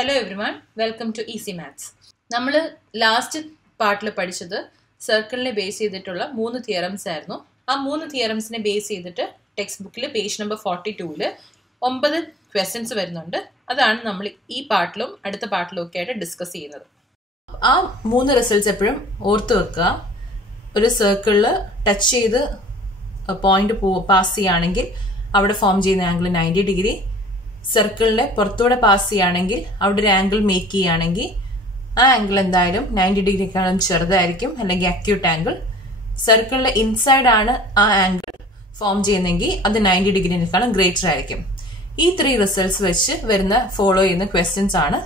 Hello everyone, welcome to Easy Maths. നമ്മൾ last പാർട്ടിൽ പഠിച്ചത് സർക്കിളിനെ ബേസ് ചെയ്തിട്ടുള്ള 3 തിയറംസ് ആയിരുന്നു. ആ 3 തിയറംസിനെ ബേസ് ചെയ്തിട്ട് ടെക്സ്റ്റ് ബുക്കിൽ പേജ് നമ്പർ 42-ൽ 9 ക്വസ്റ്റ്യൻസ് വരുന്നുണ്ട്. അതാണ് നമ്മൾ ഈ പാർട്ടിലും അടുത്ത പാർട്ടിലും ഒക്കെ ആയിട്ട് ഡിസ്കസ് ചെയ്യുന്നത്. ആ 3 റിസൾട്ട്സ് എപ്പോഴും ഓർത്ത് വെക്കുക. ഒരു സർക്കിളിൽ ടച്ച് ചെയ്ത് പോയിന്റ് പാസ് ചെയ്യുകയാണെങ്കിൽ അവിടെ ഫോം ചെയ്യുന്ന ആംഗിൾ 90 ഡിഗ്രി. സർക്കിളിനെ പുറത്തൂടെ പാസ് ചെയ്യുകയാണെങ്കിൽ അവിടെ ഒരു ആംഗിൾ മേക്ക് ചെയ്യുകയാണെങ്കിൽ ആ ആംഗിൾ എന്തായാലും 90 ഡിഗ്രിക്കാളും ചെറുതായിരിക്കും, അല്ലെങ്കിൽ അക്യൂട്ട് ആംഗിൾ. സർക്കിളിന്റെ ഇൻസൈഡ് ആണ് ആ ആംഗിൾ ഫോം ചെയ്യുന്നെങ്കിൽ അത് 90 ഡിഗ്രിനേക്കാളും ഗ്രേറ്റർ ആയിരിക്കും. ഈ 3 റിസൾട്ട്സ് വെച്ച് വരുന്ന ഫോളോ ചെയ്യുന്ന ക്വസ്റ്റ്യൻസ് ആണ്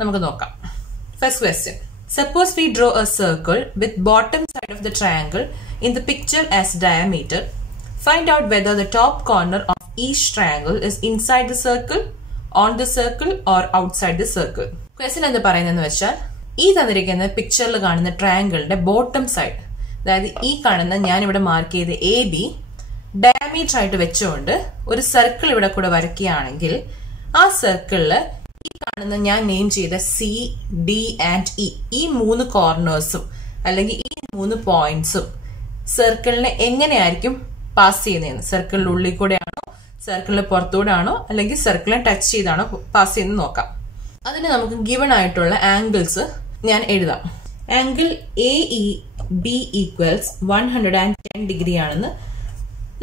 നമുക്ക് നോക്കാം. First question. Suppose we draw a circle with bottom side of the triangle in the picture as diameter. Find out whether the top corner of each triangle is inside the circle, on the circle or outside the circle. Question എന്താ പറയുന്നതെന്ന് വെച്ചാൽ, ഈ തന്നിരിക്കുന്ന പിക്ചറിൽ കാണുന്ന ട്രയാങ്കിളിന്റെ bottom side, അതായത് ഈ കാണുന്ന ഞാൻ ഇവിടെ മാർക്ക് ചെയ്ത AB ഡയമീറ്റർ ആയിട്ട് വെച്ചുകൊണ്ട് ഒരു സർക്കിൾ ഇവിടെ കൂടെ വരയ്ക്കുകയാണെങ്കിൽ ആ സർക്കിളില് ഈ കാണുന്ന ഞാൻ നെയിം ചെയ്ത C, D ആൻഡ് E ഈ 3 കോർണേഴ്സും അല്ലെങ്കിൽ ഈ 3 പോയിന്റ്സും സർക്കിളിനെ എങ്ങനെയായിരിക്കും പാസ് ചെയ്യുന്നതെന്ന്, സർക്കിളിന്റെ ഉള്ളിൽ കൂടെയാണോ, സർക്കിളിന്റെ പുറത്തൂടെ ആണോ, അല്ലെങ്കിൽ സർക്കിളിനെ ടച്ച് ചെയ്താണോ പാസ് ചെയ്യുന്നത് നോക്കാം. അതിന് നമുക്ക് ഗിവൺ ആയിട്ടുള്ള ആംഗിൾസ് ഞാൻ എഴുതാം. ആംഗിൾ AEB ഈക്വൽസ് 110 ഡിഗ്രി ആണെന്ന്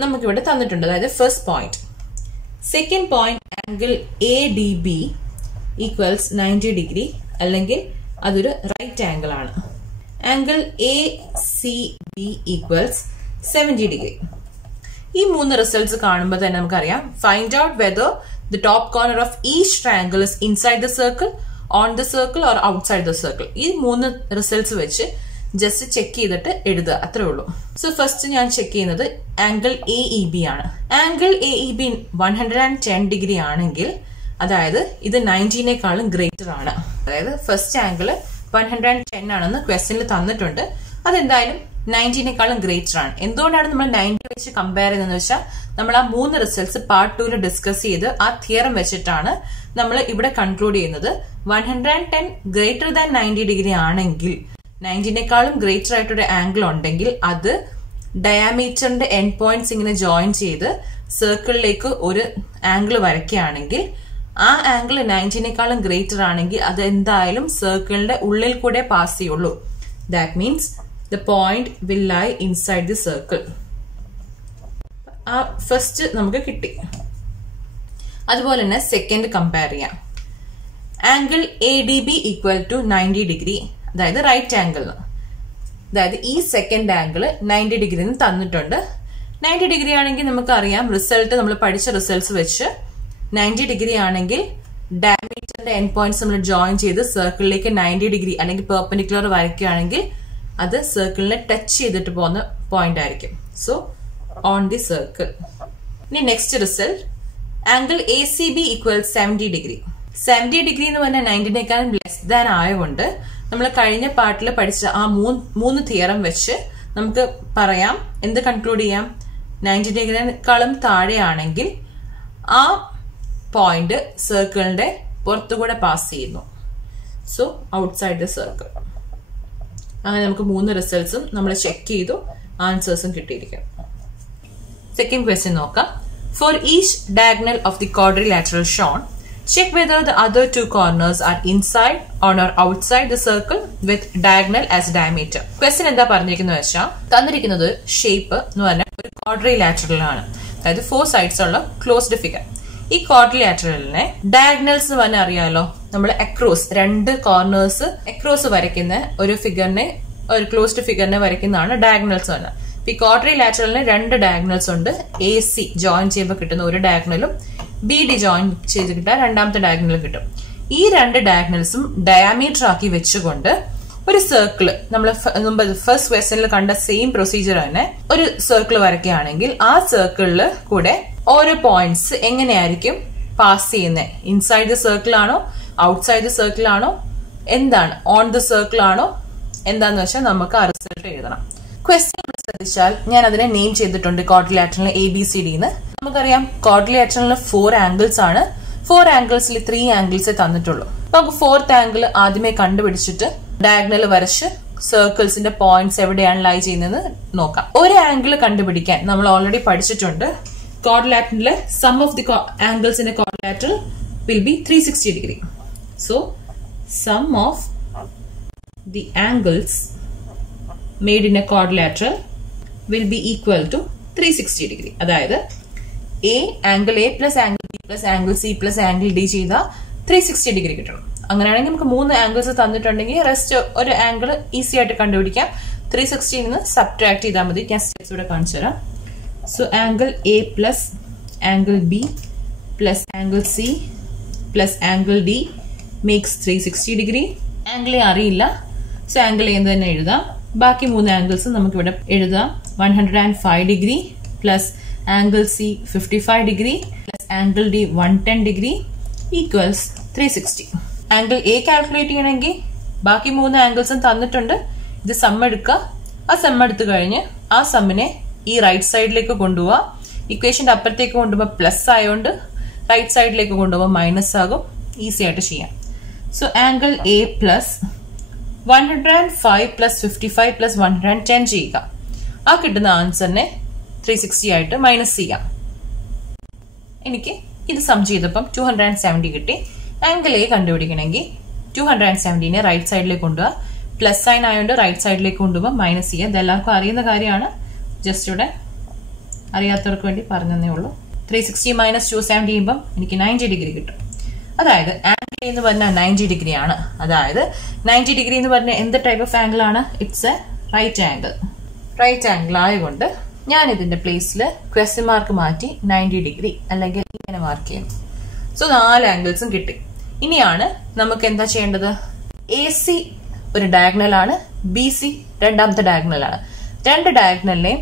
നമുക്കിവിടെ തന്നിട്ടുണ്ട്, അതായത് first point. Second point angle ADB equals 90 degree, അല്ലെങ്കിൽ അതൊരു റൈറ്റ് ആംഗിൾ ആണ്. Angle ACB equals 70 degree. ഈ 3 റിസൾട്ട്സ് കാണുമ്പോൾ തന്നെ നമുക്കറിയാം, find out whether the top corner of each triangle is inside the circle, on the circle or outside the circle. ഈ 3 results വെച്ച് just check ചെയ്തിട്ട് എഴുതുക, അത്രേ ഉള്ളൂ. സോ ഫസ്റ്റ് ഞാൻ ചെക്ക് ചെയ്യുന്നത് ആംഗിൾ AEB ആണ്. ആംഗിൾ AEB 110 ഡിഗ്രി ആണെങ്കിൽ അതായത് ഇത് 90നേക്കാളും ഗ്രേറ്റർ ആണ്. അതായത് ഫസ്റ്റ് ആംഗിൾ 110 ആണെന്ന് ക്വസ്റ്റ്യനിൽ തന്നിട്ടുണ്ട്, അതെന്തായാലും 90നേക്കാളും ഗ്രേറ്റർ ആണ്. എന്തുകൊണ്ടാണ് നമ്മൾ 90 വെച്ച് കമ്പയർ ചെയ്യുന്നതെന്ന് വെച്ചാൽ, നമ്മൾ ആ 3 റിസൾട്ട്സ് പാർട്ട് 2-ൽ ഡിസ്കസ് ചെയ്ത് ആ തിയറം വെച്ചിട്ടാണ് നമ്മൾ ഇവിടെ കൺക്ലൂഡ് ചെയ്യുന്നത്. 110 ഗ്രേറ്റർ ദാൻ 90 ഡിഗ്രി ആണെങ്കിൽ, 90നേക്കാളും ഗ്രേറ്റർ ആയിട്ടൊരു ആംഗിൾ ഉണ്ടെങ്കിൽ അത് ഡയാമീറ്ററിന്റെ എൻഡ് പോയിന്റ്സ് ഇങ്ങനെ ജോയിൻ ചെയ്ത് സർക്കിളിലേക്ക് ഒരു ആംഗിൾ വരയ്ക്കുകയാണെങ്കിൽ ആ ആംഗിൾ 90നേക്കാളും ഗ്രേറ്റർ ആണെങ്കിൽ അത് എന്തായാലും സർക്കിളിന്റെ ഉള്ളിൽ കൂടെ പാസ് ചെയ്യുള്ളൂ. That means the point will lie inside the circle. First നമുക്ക് കിട്ടി. അതുപോലെ തന്നെ സെക്കൻഡ് കമ്പയർ ചെയ്യാം. Angle ADB equal to 90 degree, അതായത് റൈറ്റ് ആംഗിൾ. അതായത് ഈ സെക്കൻഡ് ആംഗിൾ 90 ഡിഗ്രി തന്നിട്ടുണ്ട്. 90 ഡിഗ്രി ആണെങ്കിൽ നമുക്കറിയാം, റിസൾട്ട് നമ്മൾ പഠിച്ച റിസൾട്ട്സ് വെച്ച് 90 ഡിഗ്രി ആണെങ്കിൽ ഡയമീറ്ററിന്റെ എൻഡ് പോയിന്റ്സ് നമ്മൾ ജോയിൻ ചെയ്ത് സർക്കിളിലേക്ക് 90 ഡിഗ്രി അല്ലെങ്കിൽ പെർപെൻഡിക്കുലർ വരയ്ക്കുകയാണെങ്കിൽ അത് സർക്കിളിനെ ടച്ച് ചെയ്തിട്ട് പോകുന്ന പോയിന്റ് ആയിരിക്കും. So on the circle. ഇനി next result, angle ACB equal 70 degree. 70 degree എന്ന് പറഞ്ഞാൽ 90നേക്കാളും ലെസ് ദാൻ ആയതുകൊണ്ട് നമ്മൾ കഴിഞ്ഞ പാർട്ടിൽ പഠിച്ച ആ 3 തിയറം വെച്ച് നമുക്ക് പറയാം, എന്ത് കൺക്ലൂഡ് ചെയ്യാം, 90 ഡിഗ്രിനേക്കാളും താഴെയാണെങ്കിൽ ആ പോയിന്റ് സർക്കിളിന്റെ പുറത്തുകൂടെ പാസ് ചെയ്യുന്നു. So outside the circle. അങ്ങനെ നമുക്ക് 3 റിസൾട്ട്സും നമ്മൾ ചെക്ക് ചെയ്തു, ആൻസേഴ്സും കിട്ടിയിരിക്കും. സെക്കൻഡ് ക്വസ്റ്റ്യൻ നോക്കാം. For each diagonal of the quadrilateral shown, check whether the other 2 corners are inside on or outside the circle with diagonal as diameter. Question എന്താ പറഞ്ഞിരിക്കുന്നത് വെച്ചാൽ, തന്നിരിക്കുന്നത് ഷേപ്പ് എന്ന് പറഞ്ഞാൽ ഒരു ക്വാഡ്രിലാറ്ററൽ ആണ്, അതായത് 4 സൈഡ്സ് ഉള്ള ക്ലോസ്ഡ് ഫിഗർ. ഈ ക്വാഡ്രിലാറ്ററലിനെ ഡയഗണൽസ് എന്ന് പറഞ്ഞാൽ അറിയാലോ, നമ്മൾ അക്രോസ് 2 കോർണേഴ്സ് അക്രോസ് വരയ്ക്കുന്ന ഒരു ഫിഗറിനെ, ഒരു ക്ലോസ്ഡ് ഫിഗറിനെ വരയ്ക്കുന്നതാണ് ഡയഗണൽസ് പറഞ്ഞാൽ. ഈ ക്വാഡ്രിലാറ്ററലിന് 2 ഡയഗണൽസ് ഉണ്ട്. AC ജോയിൻ ചെയ്യുമ്പോൾ കിട്ടുന്ന ഒരു ഡയഗണലും BD ജോയിൻ ചെയ്ത് കിട്ടാൻ രണ്ടാമത്തെ ഡയഗണലും കിട്ടും. ഈ 2 ഡയഗണൽസും ഡയമീറ്റർ ആക്കി വെച്ചുകൊണ്ട് ഒരു സർക്കിൾ, നമ്മൾ മുമ്പ് ഫസ്റ്റ് ക്വസ്റ്റ്യനിൽ കണ്ട സെയിം പ്രൊസീജിയർ തന്നെ ഒരു സർക്കിൾ വരയ്ക്കുകയാണെങ്കിൽ ആ സർക്കിളിൽ കൂടെ ഓരോ പോയിന്റ്സ് എങ്ങനെയായിരിക്കും പാസ് ചെയ്യുന്നത്, ഇൻസൈഡ് ദ സർക്കിൾ ആണോ, ഔട്ട്സൈഡ് ദ സർക്കിൾ ആണോ, എന്താണ്, ഓൺ ദ സർക്കിൾ ആണോ, എന്താന്ന് വെച്ചാൽ നമുക്ക് ആ റിസൾട്ട് എഴുതണം. ക്വസ്റ്റ്യൻ ശ്രദ്ധിച്ചാൽ ഞാൻ അതിനെ നെയിം ചെയ്തിട്ടുണ്ട് ക്വാഡ്രിലാറ്ററലിന് ABCD എന്ന്. നമുക്കറിയാം ക്വാഡ്രിലാറ്ററലിന് 4 ആംഗിൾസ് ആണ്. 4 ആംഗിൾസിൽ 3 ആംഗിൾസേ തന്നിട്ടുള്ളൂ. നമുക്ക് 4th ആംഗിൾ ആദ്യമേ കണ്ടുപിടിച്ചിട്ട് ഡയഗണൽ വരച്ച് സർക്കിൾസിന്റെ പോയിന്റ്സ് എവിടെയാണ് ലൈ ചെയ്യുന്നത് നോക്കാം. ഒരു ആംഗിൾ കണ്ടുപിടിക്കാൻ നമ്മൾ ഓൾറെഡി പഠിച്ചിട്ടുണ്ട്. ക്വാഡ്രിലാറ്ററലിലെ sum of the angles in a quadrilateral will be 360 degree. So sum of the angles made in a quadrilateral will be equal to 360 degree. അതായത് angle A plus angle B plus angle C plus angle D ചെയ്താൽ 360 degree കിട്ടണം. അങ്ങനെയാണെങ്കിൽ നമുക്ക് 3 angles തന്നിട്ടുണ്ടെങ്കിൽ rest ഒരു angle easy ആയിട്ട് കണ്ടുപിടിക്കാം. 360 നിന്ന് സബ്ട്രാക്ട് ചെയ്താൽ മതി. ഞാൻ സ്റ്റെപ്സ് ഇവിടെ കാണിച്ചു തരാം. So angle A plus angle B plus angle C plus angle D makes 360 degree. Angle A അറിയില്ല, സോ ആംഗിൾ എ എന്ന് തന്നെ എഴുതാം. ബാക്കി 3 ആംഗിൾസ് നമുക്ക് ഇവിടെ എഴുതാം. 105 degree plus angle C 55 degree plus angle D 110 degree equals 360. Angle A calculate ചെയ്യണമെങ്കിൽ ബാക്കി 3 ആംഗിൾസും തന്നിട്ടുണ്ട്. ഇത് സം എടുക്കുക. ആ സം എടുത്തു കഴിഞ്ഞ് ആ സമ്മിനെ ഈ റൈറ്റ് സൈഡിലേക്ക് കൊണ്ടുപോവാ. ഇക്വേഷന്റെ അപ്പുറത്തേക്ക് കൊണ്ടുപോകുമ്പോൾ പ്ലസ് ആയതുകൊണ്ട് റൈറ്റ് സൈഡിലേക്ക് കൊണ്ടുപോകുമ്പോൾ മൈനസ് ആകും. ഈസി ആയിട്ട് ചെയ്യാം. So angle A plus 105 plus 55 plus 110 ചെയ്യുക. ആ കിട്ടുന്ന ആൻസറിനെ 360 ആയിട്ട് മൈനസ് ചെയ്യാം. എനിക്ക് ഇത് സം ചെയ്തപ്പം 270 കിട്ടി. ആംഗിൾ എ കണ്ടുപിടിക്കണമെങ്കിൽ 270നെ റൈറ്റ് സൈഡിലേക്ക് കൊണ്ടുപോവാ. പ്ലസ് സൈൻ ആയതുകൊണ്ട് റൈറ്റ് സൈഡിലേക്ക് കൊണ്ടുപോകാം, മൈനസ് ചെയ്യാം. ഇതെല്ലാവർക്കും അറിയുന്ന കാര്യമാണ്. ജസ്റ്റ് ഇവിടെ അറിയാത്തവർക്ക് വേണ്ടി പറഞ്ഞതേ ഉള്ളൂ. 360 മൈനസ് 270 ചെയ്യുമ്പം എനിക്ക് 90 ഡിഗ്രി കിട്ടും. അതായത് ആംഗിൾ എന്ന് പറഞ്ഞാൽ 90 ഡിഗ്രി ആണ്. അതായത് 90 ഡിഗ്രി എന്ന് പറഞ്ഞാൽ എന്ത് ടൈപ്പ് ഓഫ് ആംഗിൾ ആണ്? It's a right angle. Right angle ആയതുകൊണ്ട് ഞാൻ ഇതിന്റെ പ്ലേസിൽ ക്വസ്റ്റ്യൻ മാർക്ക് മാറ്റി 90 ഡിഗ്രി അല്ലെങ്കിൽ ഇങ്ങനെ മാർക്ക് ചെയ്യുന്നു. സോ 4 ആംഗിൾസും കിട്ടി. ഇനിയാണ് നമുക്ക് എന്താ ചെയ്യേണ്ടത്? എ സി ഒരു ഡയഗണൽ ആണ്, ബി സി രണ്ടാമത്തെ ഡയഗണൽ ആണ്. 2 ഡയഗണലിനെയും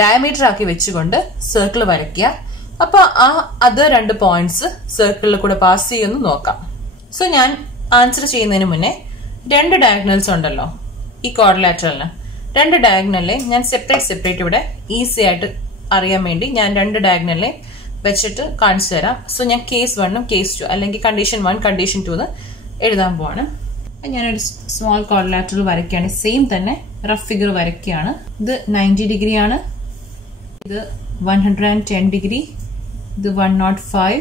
ഡയമീറ്റർ ആക്കി വെച്ചുകൊണ്ട് സർക്കിൾ വരയ്ക്കുക. അപ്പൊ ആ അതർ 2 പോയിന്റ്സ് സർക്കിളിൽ കൂടെ പാസ് ചെയ്യുമെന്ന് നോക്കാം. സോ ഞാൻ ആൻസർ ചെയ്യുന്നതിന് മുന്നേ 2 ഡയഗണൽസ് ഉണ്ടല്ലോ ഈ ക്വാഡ്രിലാറ്ററലിന്. 2 ഡയഗണലിനെ ഞാൻ സെപ്പറേറ്റ് ഇവിടെ ഈസി ആയിട്ട് അറിയാൻ വേണ്ടി ഞാൻ 2 ഡയഗണലിനെ വെച്ചിട്ട് കാണിച്ചു തരാം. സോ ഞാൻ കേസ് 1ഉം കേസ് 2 അല്ലെങ്കിൽ കണ്ടീഷൻ 1 കണ്ടീഷൻ 2 എന്ന് എഴുതാൻ പോവാണ്. ഞാനൊരു സ്മോൾ ക്വാഡ്രിലാറ്ററൽ വരയ്ക്കുകയാണ്. സെയിം തന്നെ റഫ് ഫിഗർ വരയ്ക്കുകയാണ്. ഇത് 90 ഡിഗ്രി ആണ്, ഇത് 110 ഡിഗ്രി, ഇത് 105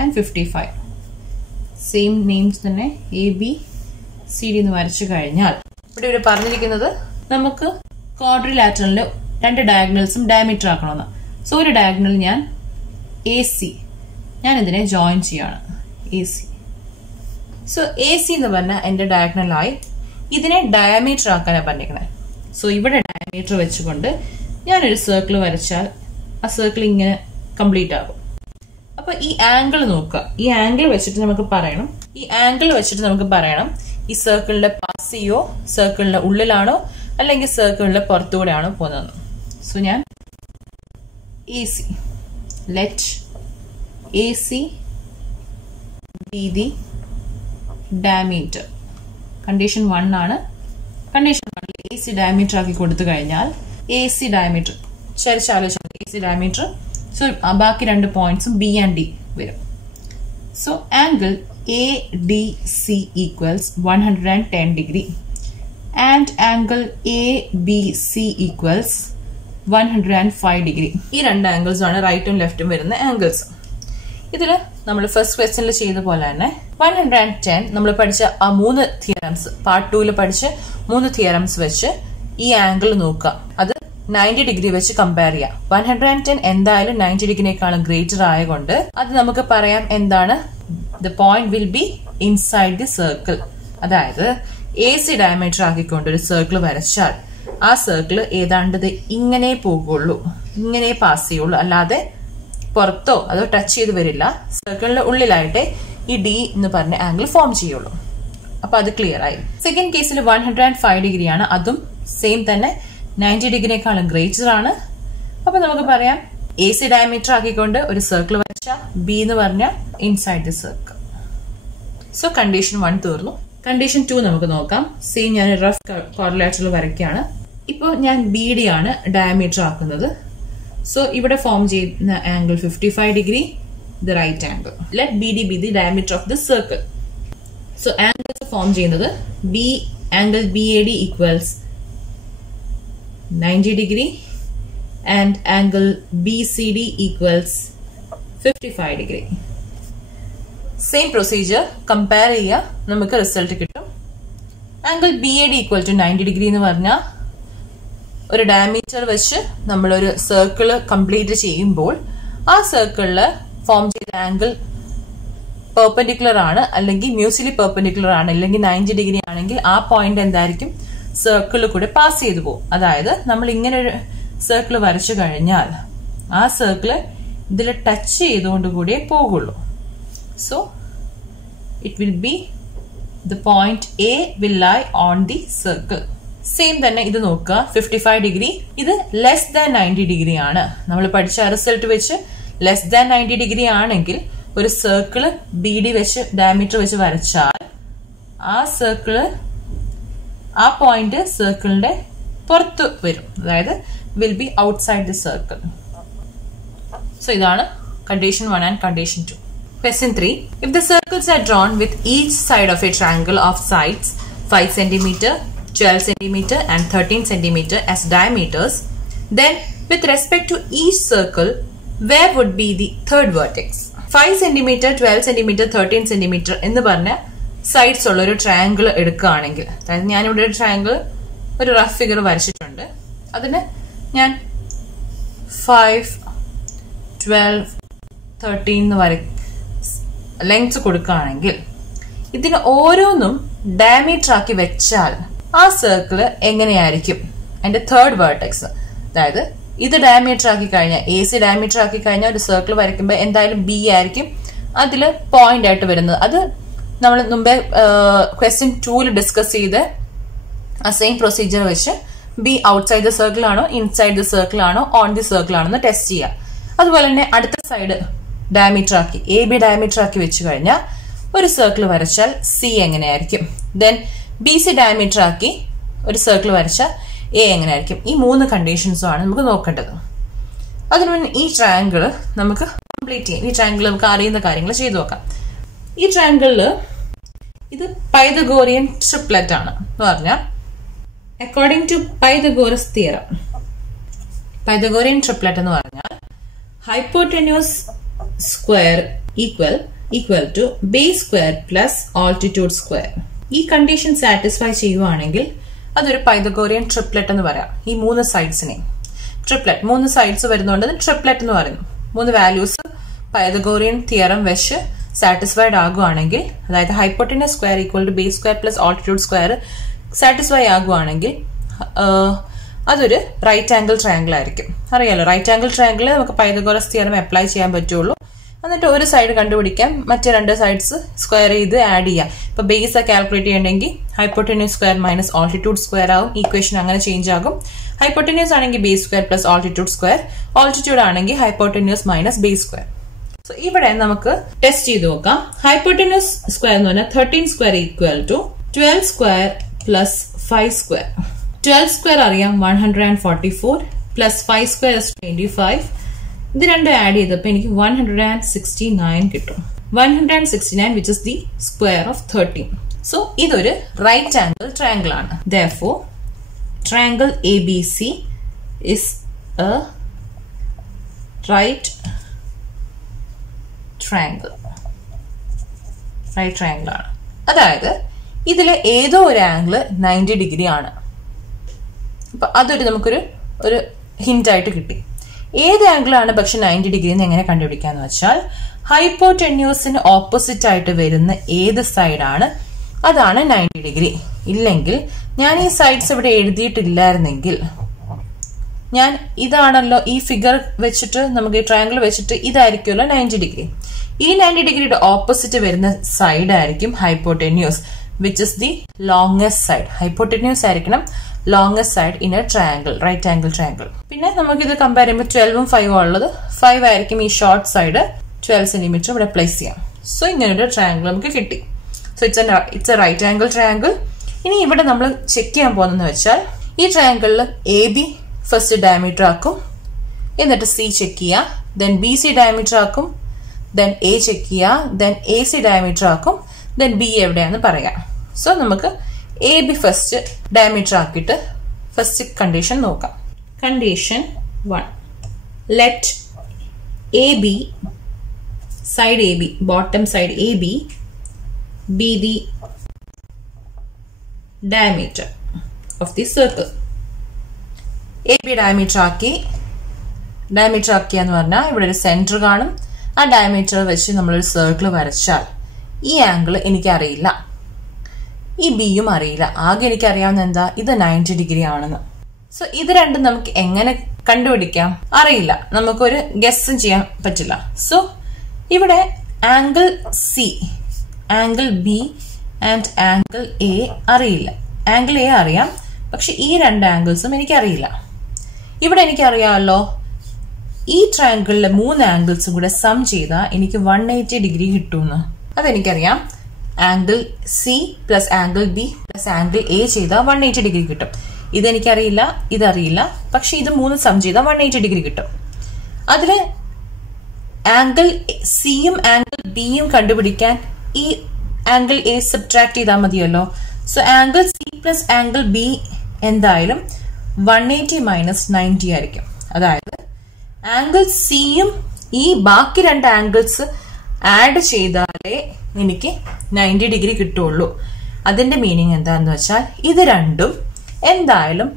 ആൻഡ് 55. സെയിം നെയിംസ് തന്നെ എ ബി സി ഡി എന്ന് വരച്ചു കഴിഞ്ഞാൽ ഇവിടെ പറഞ്ഞിരിക്കുന്നത് നമുക്ക് ക്വാഡ്രിലാറ്ററലിന്റെ 2 ഡയഗണൽസും ഡയമീറ്റർ ആക്കണമെന്ന്. സോ ഒരു ഡയഗണൽ ഞാൻ എ സി ഞാൻ ഇതിനെ ജോയിൻ ചെയ്യാണ്. A C. So A C എന്ന് പറഞ്ഞാൽ എന്റെ ഡയഗണലായി. ഇതിനെ ഡയമീറ്റർ ആക്കാനാണ് പറഞ്ഞിരിക്കുന്നത്. സോ ഇവിടെ ഡയമീറ്റർ വെച്ചുകൊണ്ട് ഞാനൊരു സർക്കിൾ വരച്ചാൽ ആ സർക്കിൾ ഇങ്ങനെ കംപ്ലീറ്റ് ആകും. അപ്പൊ ഈ ആംഗിൾ നോക്കുക. ഈ ആംഗിൾ വെച്ചിട്ട് നമുക്ക് പറയണം ഈ സർക്കിളിന്റെ പാസ് ചെയ്യോ, സർക്കിളിന്റെ ഉള്ളിലാണോ അല്ലെങ്കിൽ സർക്കിളിന്റെ പുറത്തുകൂടെയാണോ പോകുന്നത്. സോ ഞാൻ A C, let A C be the diameter. Condition 1 ആണ്. കണ്ടീഷൻ 1 എ സി ഡയമീറ്റർ ആക്കി കൊടുത്തു കഴിഞ്ഞാൽ എ സി ഡയമീറ്റർ ചരിച്ചാലോചിച്ചാൽ എ സി ഡയമീറ്റർ. സോ ബാക്കി 2 പോയിന്റ്സും ബി ആൻഡ് ഡി വരും. So angle A D C equals 110 degree and angle A B C equals 105 degree. ഈ 2 angles ആണ് റൈറ്റും ലെഫ്റ്റും വരുന്ന ആംഗിൾസ്. ഇതിൽ നമ്മൾ ഫസ്റ്റ് ക്വസ്റ്റ്യനിൽ ചെയ്ത പോലെ തന്നെ 110 നമ്മൾ പഠിച്ച ആ 3 തിയറംസ് പാർട്ട് 2 പഠിച്ച 3 തിയറംസ് വെച്ച് ഈ ആംഗിൾ നോക്കുക. അത് 90 ഡിഗ്രി വെച്ച് കമ്പയർ ചെയ്യാം. 110 എന്തായാലും 90 ഡിഗ്രിനേക്കാളും ഗ്രേറ്റർ ആയതുകൊണ്ട് അത് നമുക്ക് പറയാം എന്താണ്? The point will be inside the circle. അതായത് എ സി ഡയമീറ്റർ ആക്കിക്കൊണ്ട് ഒരു സർക്കിൾ വരച്ചാൽ ആ സർക്കിൾ ഏതാണ്ട് ഇങ്ങനെ പോകുള്ളൂ, ഇങ്ങനെ പാസ് ചെയ്യുള്ളൂ, അല്ലാതെ പുറത്തോ അതോ ടച്ച് ചെയ്ത് വരില്ല. സർക്കിളിന്റെ ഉള്ളിലായിട്ട് ഈ ഡി എന്ന് പറഞ്ഞ ആംഗിൾ ഫോം ചെയ്യുള്ളൂ. അപ്പൊ അത് ക്ലിയർ ആയി. സെക്കൻഡ് കേസിൽ 105 ഡിഗ്രിയാണ്. അതും സെയിം തന്നെ 90 ഡിഗ്രിനേക്കാളും ഗ്രേറ്റർ ആണ്. അപ്പൊ നമുക്ക് പറയാം എ സി ഡയമീറ്റർ ആക്കിക്കൊണ്ട് ഒരു സർക്കിൾ വരച്ച ബി എന്ന് പറഞ്ഞ inside the circle. So condition 1 തീർന്നു. കണ്ടീഷൻ 2 നമുക്ക് നോക്കാം. സെയിം ഞാൻ റഫ് ക്വാഡ്രിലാറ്ററൽ വരയ്ക്കുകയാണ്. ഇപ്പോൾ ഞാൻ ബി ഡി ആണ് ഡയമീറ്റർ ആക്കുന്നത്. സോ ഇവിടെ ഫോം ചെയ്യുന്ന angle 55 degree, the right angle. Let BD be the diameter of the circle. So angles form ചെയ്യുന്നത് angle BAD equals 90 degree and angle BCD equals 55 degree. Same procedure compare ചെയ്യുക, നമുക്ക് result കിട്ടും. Angle BAD equal to 90 degree എന്ന് പറഞ്ഞാൽ ഒരു diameter വെച്ച് നമ്മളൊരു circle complete ചെയ്യുമ്പോൾ ആ സർക്കിളിൽ ഫോം ചെയ്ത ആംഗിൾ പെർപെൻഡിക്കുലർ ആണ്, അല്ലെങ്കിൽ മ്യൂച്വലി പെർപെൻഡിക്കുലർ ആണ്, അല്ലെങ്കിൽ 90 ഡിഗ്രി ആണെങ്കിൽ ആ പോയിന്റ് എന്തായിരിക്കും, സർക്കിളിൽ കൂടെ പാസ് ചെയ്തു പോകും. അതായത് നമ്മൾ ഇങ്ങനെ ഒരു സർക്കിൾ വരച്ചു കഴിഞ്ഞാൽ ആ സർക്കിള് ഇതിൽ ടച്ച് ചെയ്തുകൊണ്ട് കൂടിയേ പോകുള്ളൂ. So it will be the point A will lie on the circle. Same തന്നെ ഇത് നോക്കുക, 55 ഡിഗ്രി, ഇത് ലെസ് ദാൻ 90 ഡിഗ്രി ആണ്. നമ്മൾ പഠിച്ച റിസൾട്ട് വെച്ച് ലെസ് ദാൻ 90 ഡിഗ്രി ആണെങ്കിൽ ഒരു സർക്കിള് BD വെച്ച് ഡയമീറ്റർ വെച്ച് വരച്ചാൽ ആ സർക്കിള് ആ പോയിന്റ് സർക്കിളിന്റെ പുറത്ത് വരും, അതായത് will be outside the circle. So ഇതാണ് condition 1 and condition 2. Question 3. If the circles are drawn with each side of a triangle of sides 5 cm, 12 cm and 13 cm as diameters, then with respect to each circle, where would be the third vertex? 5 cm, 12 cm, 13 cm എന്ന് പറഞ്ഞ sides ഉള്ള ഒരു triangle എടുക്കുകയാണെങ്കിൽ, അതായത് ഞാനിവിടെ ഒരു triangle ഒരു rough figure വരച്ചിട്ടുണ്ട്, അതിന് ഞാൻ 5, 12, 13 എന്ന് വരയ്ക്കും ലെങ്ത് കൊടുക്കുകയാണെങ്കിൽ ഇതിന് ഓരോന്നും ഡയമീറ്റർ ആക്കി വെച്ചാൽ ആ സർക്കിള് എങ്ങനെയായിരിക്കും അതിന്റെ തേർഡ് വേർട്ടെക്സ്. അതായത് ഇത് ഡയമീറ്റർ ആക്കി കഴിഞ്ഞാൽ, AC ഡയമീറ്റർ ആക്കി കഴിഞ്ഞാൽ ഒരു സർക്കിൾ വരയ്ക്കുമ്പോൾ എന്തായാലും B ആയിരിക്കും അതില് പോയിന്റ് ആയിട്ട് വരുന്നത്. അത് നമ്മൾ മുമ്പേ ക്വസ്റ്റ്യൻ 2 ഡിസ്കസ് ചെയ്ത് ആ സെയിം പ്രൊസീജിയർ വെച്ച് B ഔട്ട്സൈഡ് ദ സർക്കിൾ ആണോ, ഇൻസൈഡ് ദ സർക്കിൾ ആണോ, ഓൺ ദി സർക്കിൾ ആണോ എന്ന് ടെസ്റ്റ് ചെയ്യുക. അതുപോലെ തന്നെ അടുത്ത സൈഡ് ഡയമീറ്റർ ആക്കി AB ഡയമീറ്റർ ആക്കി വെച്ച് കഴിഞ്ഞാൽ ഒരു സർക്കിൾ വരച്ചാൽ C എങ്ങനെയായിരിക്കും, ദെൻ BC ഡയമീറ്റർ ആക്കി ഒരു സർക്കിൾ വരച്ചാൽ A എങ്ങനെയായിരിക്കും. ഈ 3 കണ്ടീഷൻസും ആണ് നമുക്ക് നോക്കേണ്ടത്. അതിനു മുന്നേ ഈ ട്രയാങ്കിൾ നമുക്ക് കംപ്ലീറ്റ് ചെയ്യാം. ഈ ട്രയാങ്കിൾ നമുക്ക് അറിയുന്ന കാര്യങ്ങൾ ചെയ്തു നോക്കാം. ഈ ട്രയാങ്കിളില് ഇത് പൈതഗോറിയൻ ട്രിപ്ലെറ്റ് ആണ് എന്ന് പറഞ്ഞാൽ according to Pythagoras theorem, Pythagorean triplet എന്ന് പറഞ്ഞാൽ hypotenuse square equal to base square plus altitude square. ഈ കണ്ടീഷൻ സാറ്റിസ്ഫൈ ചെയ്യുവാണെങ്കിൽ അതൊരു പൈതഗോറിയൻ ട്രിപ്ലെറ്റ് എന്ന് പറയാം. ഈ 3 സൈഡ്സിനെ ട്രിപ്ലെറ്റ്, 3 സൈഡ്സ് വരുന്നതുകൊണ്ട് ട്രിപ്ലെറ്റ് എന്ന് പറയുന്നു. 3 വാല്യൂസ് പൈതഗോറിയൻ തിയറം വെച്ച് സാറ്റിസ്ഫൈഡ് ആകുവാണെങ്കിൽ, അതായത് hypotenuse square equal to base square plus altitude square satisfy ആകുവാണെങ്കിൽ അതൊരു റൈറ്റ് ആംഗിൾ ട്രയാങ്കിൾ ആയിരിക്കും. അറിയാലോ, റൈറ്റ് ആംഗിൾ ട്രയാങ്കിൾ നമുക്ക് പൈതഗോറസ് തിയറം അപ്ലൈ ചെയ്യാൻ പറ്റുള്ളൂ. എന്നിട്ട് ഒരു സൈഡ് കണ്ടുപിടിക്കാം, മറ്റേ 2 സൈഡ്സ് സ്ക്വയർ ചെയ്ത് ആഡ് ചെയ്യാം. ഇപ്പൊ ബേസ് കാൽക്കുലേറ്റ് ചെയ്യണമെങ്കിൽ hypotenuse square minus altitude square ആവും. ഈക്വേഷൻ അങ്ങനെ ചേഞ്ച് ആകും. ഹൈപ്പോട്ടന്യൂസ് ആണെങ്കിൽ base square plus altitude square, altitude ആണെങ്കിൽ hypotenuse minus base square. So ഇവിടെ നമുക്ക് ടെസ്റ്റ് ചെയ്ത് നോക്കാം. ഹൈപ്പോട്ടന്യൂസ് സ്ക്വയർ എന്ന് പറഞ്ഞാൽ 13 square equal to 12 square plus 5 square. 12 square അറിയാം 144 പ്ലസ് 5 സ്ക്വയർ 25. ഇത് രണ്ടും ആഡ് ചെയ്തപ്പോൾ എനിക്ക് 169 കിട്ടും. 169 which is the square of 13. So ഇതൊരു റൈറ്റ് ആംഗിൾ ട്രയാങ്കിൾ ആണ്. Therefore triangle ABC is a right triangle. Right triangle ആണ്. അതായത് ഇതിലെ ഏതോ ഒരു ആംഗിൾ 90 ഡിഗ്രി ആണ്. അപ്പൊ അതൊരു നമുക്കൊരു ഹിന്റ് ആയിട്ട് കിട്ടി. ഏത് ആംഗിൾ ആണ് പക്ഷെ 90 ഡിഗ്രി എന്ന് എങ്ങനെ കണ്ടുപിടിക്കാന്ന് വെച്ചാൽ ഹൈപ്പോടെന്യൂസിന് ഓപ്പോസിറ്റ് ആയിട്ട് വരുന്ന ഏത് സൈഡാണ് അതാണ് 90 ഡിഗ്രി. ഇല്ലെങ്കിൽ ഞാൻ ഈ സൈഡ്സ് ഇവിടെ എഴുതിയിട്ടില്ലായിരുന്നെങ്കിൽ ഞാൻ ഇതാണല്ലോ ഈ ഫിഗർ വെച്ചിട്ട് നമുക്ക് ഈ ട്രയാങ്കിൾ വെച്ചിട്ട് ഇതായിരിക്കുമല്ലോ 90 ഡിഗ്രി. ഈ 90 ഡിഗ്രിയുടെ ഓപ്പോസിറ്റ് വരുന്ന സൈഡ് ആയിരിക്കും hypotenuse, which is the longest side. Hypotenuse ആയിരിക്കണം longest side in a triangle, right angle triangle. പിന്നെ നമുക്കിത് കമ്പയർ ചെയ്യുമ്പോൾ 12ഉം 5ഉം ഉള്ളത് 5 ആയിരിക്കും ഈ ഷോർട്ട് സൈഡ് 12 സെന്റിമീറ്റർ ഇവിടെ പ്ലേസ് ചെയ്യാം. സോ ഇങ്ങനൊരു ട്രയാങ്കിൾ നമുക്ക് കിട്ടി. So it's a right angle triangle. ഇനി ഇവിടെ നമ്മൾ ചെക്ക് ചെയ്യാൻ പോകുന്നതെന്ന് വെച്ചാൽ ഈ ട്രയാങ്കിളിൽ AB ഫസ്റ്റ് ഡയമീറ്റർ ആക്കും, എന്നിട്ട് C ചെക്ക് ചെയ്യാം, ദെൻ BC ഡയമീറ്റർ ആക്കും, then A check ചെയ്യുക, then AC diameter ആക്കും, then B എവിടെയാണെന്ന് പറയാം. സോ നമുക്ക് AB ഫസ്റ്റ് ഡയമീറ്റർ ആക്കിയിട്ട് ഫസ്റ്റ് കണ്ടീഷൻ നോക്കാം. Condition 1, let AB, side AB, bottom side AB be the diameter of the circle. AB diameter ആക്കിയെന്ന് പറഞ്ഞാൽ ഇവിടെ ഒരു സെന്റർ കാണും. ആ ഡയമീറ്റർ വെച്ച് നമ്മളൊരു സർക്കിൾ വരച്ചാൽ ഈ ആംഗിൾ എനിക്കറിയില്ല, ഈ ബിയും അറിയില്ല. ആകെ എനിക്കറിയാവുന്ന എന്താ, ഇത് 90 ഡിഗ്രി ആണെന്ന്. സോ ഇത് രണ്ടും നമുക്ക് എങ്ങനെ കണ്ടുപിടിക്കാം? അറിയില്ല, നമുക്കൊരു ഗസ്സും ചെയ്യാൻ പറ്റില്ല. സോ ഇവിടെ angle C, angle B and angle A അറിയില്ല. ആംഗിൾ എ അറിയാം, പക്ഷെ ഈ രണ്ട് ആംഗിൾസും എനിക്കറിയില്ല. ഇവിടെ എനിക്കറിയാമല്ലോ, ഈ ട്രയാങ്കിളിലെ 3 ആംഗിൾസും കൂടെ സം ചെയ്താൽ എനിക്ക് 180 ഡിഗ്രി കിട്ടുമെന്ന്. അതെനിക്കറിയാം. Angle C plus angle B plus angle A ചെയ്താൽ 180 ഡിഗ്രി കിട്ടും. ഇതെനിക്കറിയില്ല, ഇതറിയില്ല, പക്ഷെ ഇത് 3 സം ചെയ്താൽ 180 ഡിഗ്രി കിട്ടും. അതില് ആംഗിൾ സിയും ആംഗിൾ ബിയും കണ്ടുപിടിക്കാൻ ഈ ആംഗിൾ എ സബ്ട്രാക്ട് ചെയ്താൽ മതിയല്ലോ. So angle C plus angle B എന്തായാലും 180 മൈനസ് 90 ആയിരിക്കും. അതായത് ആംഗിൾ സിയും ഈ ബാക്കി 2 ആംഗിൾസ് ആഡ് ചെയ്താലേ എനിക്ക് 90 ഡിഗ്രി കിട്ടുള്ളൂ. അതിന്റെ മീനിങ് എന്താന്ന് വെച്ചാൽ ഇത് രണ്ടും എന്തായാലും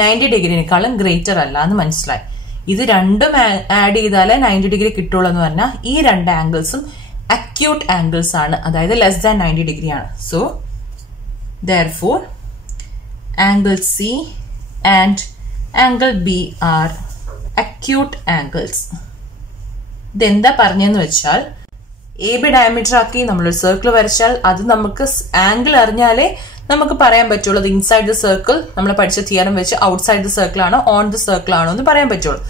90 ഡിഗ്രിനേക്കാളും ഗ്രേറ്റർ അല്ല എന്ന് മനസ്സിലായി. ഇത് രണ്ടും ആഡ് ചെയ്താലേ 90 ഡിഗ്രി കിട്ടുള്ളൂ എന്ന് പറഞ്ഞാൽ ഈ 2 ആംഗിൾസും അക്യൂട്ട് ആംഗിൾസ് ആണ്, അതായത് ലെസ് ദാൻ 90 ഡിഗ്രി ആണ്. So therefore angle C and angle B are acute angles. ഇതെന്താ പറഞ്ഞെന്ന് വെച്ചാൽ എ ബി ഡയമീറ്റർ ആക്കി നമ്മളൊരു സർക്കിൾ വരച്ചാൽ അത് നമുക്ക് ആംഗിൾ അറിഞ്ഞാലേ നമുക്ക് പറയാൻ പറ്റുള്ളൂ അത് ഇൻസൈഡ് ദ സർക്കിൾ നമ്മൾ പഠിച്ച തിയറം വെച്ച് ഔട്ട്സൈഡ് ദ സർക്കിൾ ആണോ ഓൺ ദ സർക്കിൾ ആണോ എന്ന് പറയാൻ പറ്റുള്ളൂ.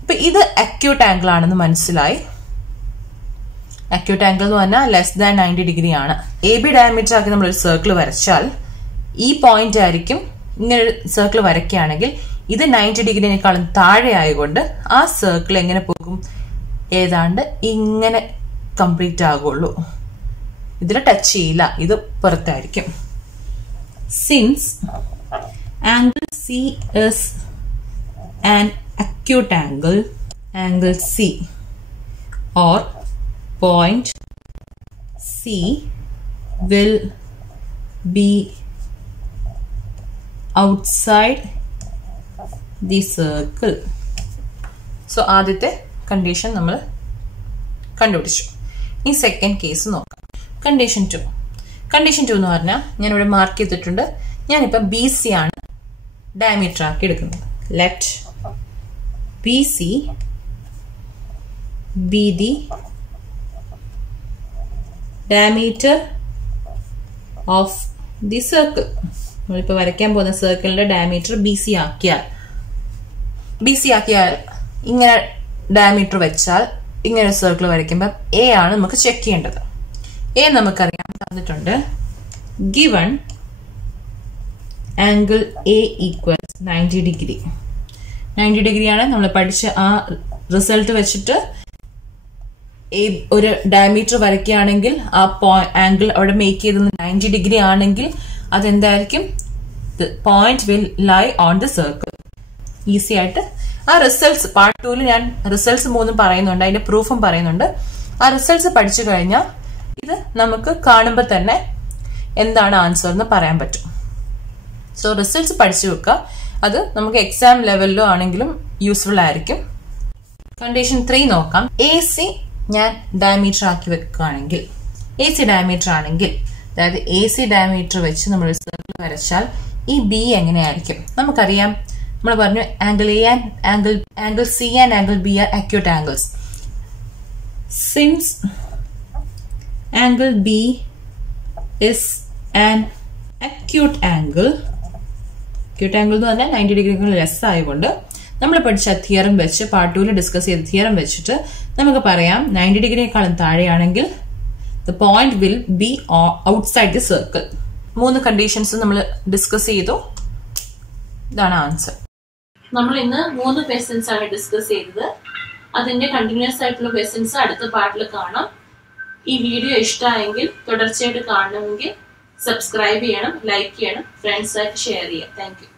അപ്പൊ ഇത് അക്യൂട്ട് ആംഗിൾ ആണെന്ന് മനസ്സിലായി. അക്യൂട്ട് ആംഗിൾ എന്ന് പറഞ്ഞാൽ ലെസ് ദാൻ 90 ഡിഗ്രി ആണ്. എ ബി ഡയമീറ്റർ ആക്കി നമ്മളൊരു സർക്കിൾ വരച്ചാൽ ഈ പോയിന്റ് ആയിരിക്കും. ഇങ്ങനെ ഒരു സർക്കിൾ വരയ്ക്കുകയാണെങ്കിൽ ഇത് 90 ഡിഗ്രിനേക്കാളും താഴെ ആയതുകൊണ്ട് ആ സർക്കിൾ എങ്ങനെ പോകും, ഏതാണ്ട് ഇങ്ങനെ കംപ്ലീറ്റ് ആകുള്ളൂ. ഇതിൽ ടച്ച് ചെയ്യില്ല, ഇത് പുറത്തായിരിക്കും. Since angle C is an acute angle, angle C or point C will be outside the circle. So ആദ്യത്തെ കണ്ടീഷൻ നമ്മൾ കണ്ടുപിടിച്ചു. ഈ സെക്കൻഡ് കേസ് നോക്കാം. കണ്ടീഷൻ 2. കണ്ടീഷൻ 2 എന്ന് പറഞ്ഞാൽ ഞാനിവിടെ മാർക്ക് ചെയ്തിട്ടുണ്ട്. ഞാനിപ്പോൾ ബി സി ആണ് ഡയമീറ്റർ ആക്കി എടുക്കുന്നത്. Let be C be the diameter of the circle. നമ്മളിപ്പോൾ വരയ്ക്കാൻ പോകുന്ന സർക്കിളിന്റെ ഡയമീറ്റർ ബി സി ആക്കിയാൽ ഇങ്ങനെ ഡയമീറ്റർ വെച്ചാൽ ഇങ്ങനെ സർക്കിൾ വരയ്ക്കുമ്പോൾ എ ആണ് നമുക്ക് ചെക്ക് ചെയ്യേണ്ടത്. എ നമുക്കറിയാൻ തന്നിട്ടുണ്ട്. Given angle A equals 90 degree. 90 ഡിഗ്രിയാണ് നമ്മൾ പഠിച്ച ആ റിസൾട്ട് വെച്ചിട്ട് ഒരു ഡയമീറ്റർ വരയ്ക്കുകയാണെങ്കിൽ ആ ആംഗിൾ അവിടെ മേക്ക് ചെയ്തത് 90 ഡിഗ്രി ആണെങ്കിൽ അതെന്തായിരിക്കും, point will lie on the circle. Easy ആയിട്ട് ആ റിസൾട്ട്സ് പാർട്ട് 2 ഞാൻ റിസൾട്ട്സ് 3 പറയുന്നുണ്ട്, അതിന്റെ പ്രൂഫും പറയുന്നുണ്ട്. ആ റിസൾട്ട്സ് പഠിച്ചു കഴിഞ്ഞാൽ ഇത് നമുക്ക് കാണുമ്പോൾ തന്നെ എന്താണ് ആൻസർ എന്ന് പറയാൻ പറ്റും. സോ റിസൾട്ട്സ് പഠിച്ചു വെക്കുക, അത് നമുക്ക് എക്സാം ലെവലിലോ ആണെങ്കിലും യൂസ്ഫുൾ ആയിരിക്കും. കണ്ടീഷൻ 3 നോക്കാം. എ സി ഞാൻ ഡയമീറ്റർ ആക്കി വെക്കുകയാണെങ്കിൽ, എ സി ഡയമീറ്റർ ആണെങ്കിൽ, അതായത് എ സി ഡയമീറ്റർ വെച്ച് നമ്മൾ സർക്കിൾ വരച്ചാൽ ഈ ബി എങ്ങനെയായിരിക്കും നമുക്കറിയാം. നമ്മൾ പറഞ്ഞു angle A and angle C and angle B are acute angles. Since angle B is an acute angle, acute angle എന്ന് പറഞ്ഞാൽ 90 ഡിഗ്രി ലെസ് ആയതുകൊണ്ട് നമ്മൾ പഠിച്ച തിയറം വെച്ച് പാർട്ട് 2 ഡിസ്കസ് ചെയ്ത തിയറം വെച്ചിട്ട് നമുക്ക് പറയാം 90 ഡിഗ്രിയേക്കാളും താഴെയാണെങ്കിൽ the point will be outside the circle. 3 conditions നമ്മൾ ഡിസ്കസ് ചെയ്തു. ഇതാണ് ആൻസർ. നമ്മൾ ഇന്ന് 3 ക്വസ്റ്റ്യൻസ് ആണ് ഡിസ്കസ് ചെയ്തത്. അതിന്റെ കണ്ടിന്യൂസ് ആയിട്ടുള്ള ലെസൺസ് അടുത്ത പാർട്ടിൽ കാണാം. ഈ വീഡിയോ ഇഷ്ടമായെങ്കിൽ തുടർച്ചയായിട്ട് കാണണമെങ്കിൽ സബ്സ്ക്രൈബ് ചെയ്യണം, ലൈക്ക് ചെയ്യണം, ഫ്രണ്ട്സായിട്ട് ഷെയർ ചെയ്യാം. Thank you.